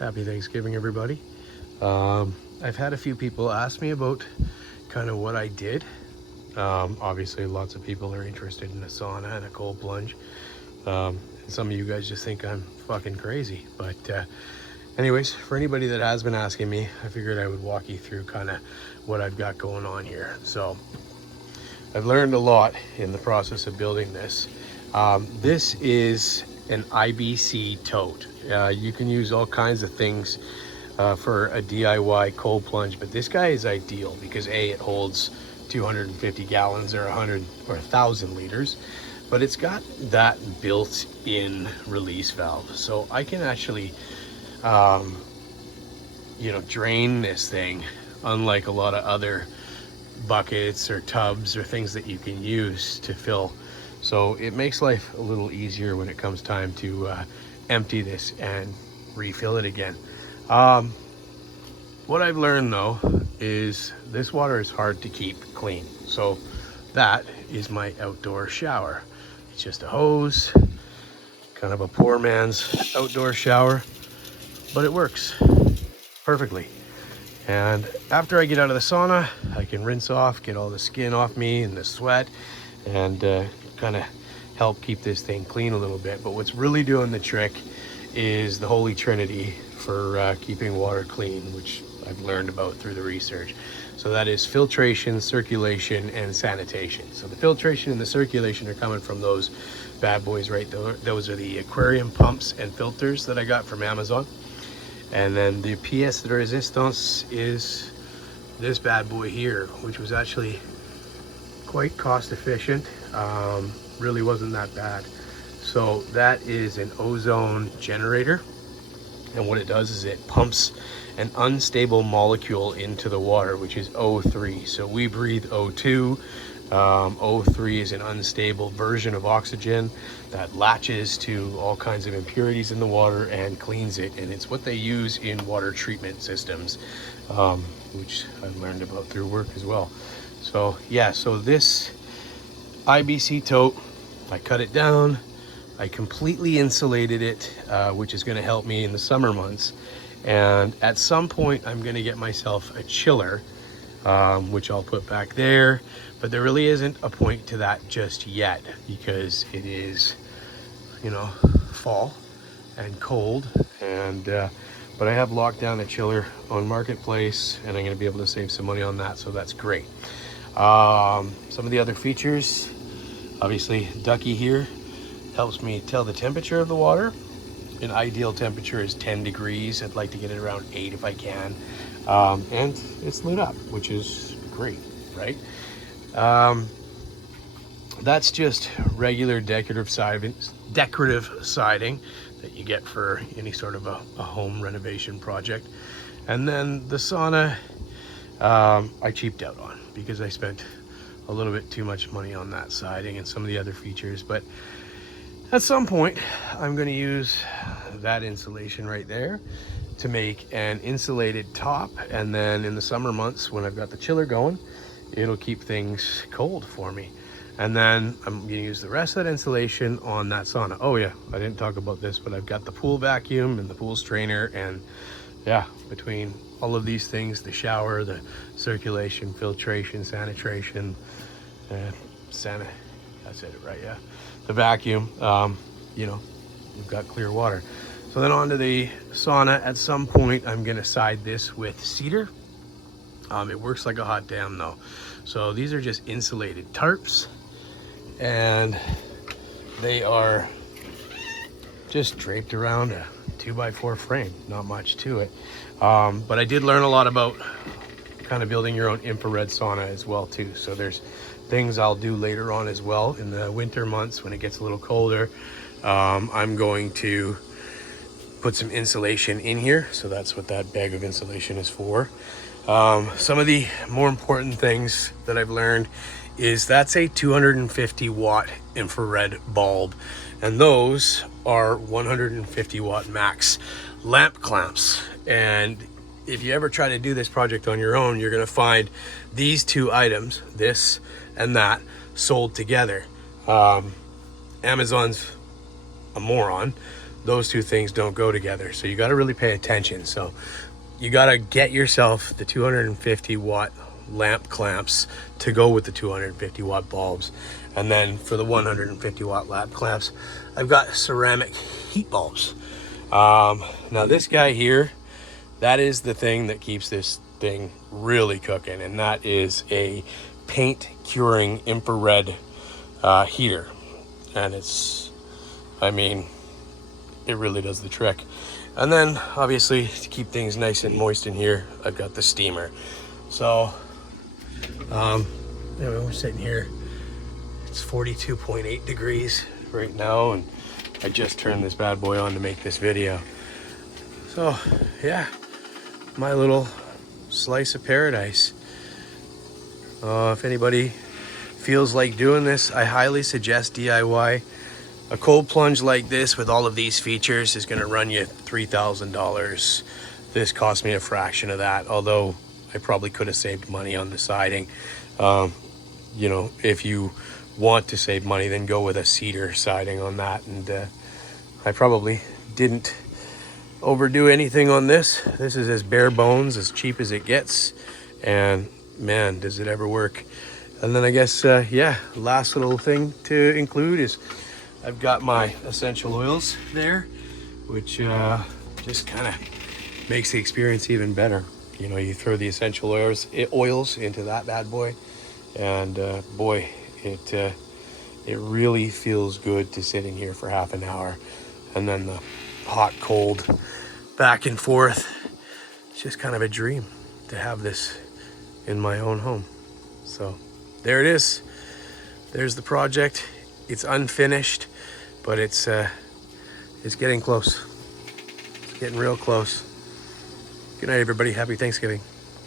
Happy Thanksgiving, everybody. I've had a few people ask me about kind of what I did. Obviously, lots of people are interested in a sauna and a cold plunge. And some of you guys just think I'm fucking crazy. But anyways, for anybody that has been asking me, I figured I would walk you through kind of what I've got going on here. So I've learned a lot in the process of building this. This is an IBC Tote. You can use all kinds of things for a DIY cold plunge, but this guy is ideal because A, it holds 250 gallons or 100 or 1,000 liters, but it's got that built-in release valve. So I can actually, drain this thing, unlike a lot of other buckets or tubs or things that you can use to fill. So it makes life a little easier when it comes time to empty this and refill it again. What I've learned though is this water is hard to keep clean. So that is my outdoor shower. It's just a hose, kind of a poor man's outdoor shower, but it works perfectly. And after I get out of the sauna, I can rinse off, get all the skin off me and the sweat, and kind of help keep this thing clean a little bit. But what's really doing the trick is the Holy Trinity for keeping water clean, which I've learned about through the research. So that is filtration, circulation, and sanitation. So the filtration and the circulation are coming from those bad boys right there. Those are the aquarium pumps and filters that I got from Amazon. And then the pièce de résistance is this bad boy here, which was actually quite cost efficient. Really wasn't that bad. So that is an ozone generator, and what it does is it pumps an unstable molecule into the water, which is O3. So we breathe O2. O3 is an unstable version of oxygen that latches to all kinds of impurities in the water and cleans it, and it's what they use in water treatment systems, which I've learned about through work as well. So yeah, so this IBC tote, I cut it down, I completely insulated it, which is going to help me in the summer months. And at some point I'm going to get myself a chiller, which I'll put back there, but there really isn't a point to that just yet because it is, fall and cold. And but I have locked down a chiller on Marketplace, and I'm going to be able to save some money on that, so that's great. Some of the other features, obviously Ducky here helps me tell the temperature of the water. An ideal temperature is 10 degrees. I'd like to get it around 8 if I can. And it's lit up, which is great, right? That's just regular decorative siding that you get for any sort of a home renovation project. And then the sauna, I cheaped out on because I spent a little bit too much money on that siding and some of the other features. But at some point, I'm going to use that insulation right there to make an insulated top, and then in the summer months when I've got the chiller going, it'll keep things cold for me. And then I'm going to use the rest of that insulation on that sauna. Oh yeah, I didn't talk about this, but I've got the pool vacuum and the pool strainer, and yeah, between all of these things, the shower, the circulation, filtration, sanitation, I said it right, yeah, the vacuum, we've got clear water. So then onto the sauna. At some point I'm going to side this with cedar. It works like a hot damn though. So these are just insulated tarps, and they are just draped around a 2x4 frame, not much to it. But I did learn a lot about kind of building your own infrared sauna as well too. So there's things I'll do later on as well in the winter months when it gets a little colder. I'm going to put some insulation in here, so that's what that bag of insulation is for. Some of the more important things that I've learned is that's a 250 watt infrared bulb, and those are 150 watt max lamp clamps. And if you ever try to do this project on your own, you're going to find these two items, this and that, sold together. Amazon's a moron. those two things don't go together. So you got to really pay attention. So you got to get yourself the 250 watt lamp clamps to go with the 250 watt bulbs. And then for the 150 watt lamp clamps, I've got ceramic heat bulbs. Now this guy here, that is the thing that keeps this thing really cooking, and that is a paint curing infrared heater. And it's, I mean, it really does the trick. And then obviously to keep things nice and moist in here, I've got the steamer. So anyway, we're sitting here, it's 42.8 degrees right now, and I just turned this bad boy on to make this video. So yeah, my little slice of paradise. If anybody feels like doing this, I highly suggest DIY. A cold plunge like this with all of these features is going to run you $3,000. This cost me a fraction of that, although I probably could have saved money on the siding. You know, if you want to save money, then go with a cedar siding on that. And I probably didn't overdo anything on this. This is as bare bones, as cheap as it gets, and man, does it ever work. And then I guess yeah, last little thing to include is I've got my essential oils there, which just kind of makes the experience even better. You know, you throw the essential oils into that bad boy, and boy, it really feels good to sit in here for half an hour. And then the hot cold back and forth, it's just kind of a dream to have this in my own home. So there it is. There's the project. It's unfinished, but it's getting close. It's getting real close. Good night, everybody. Happy Thanksgiving.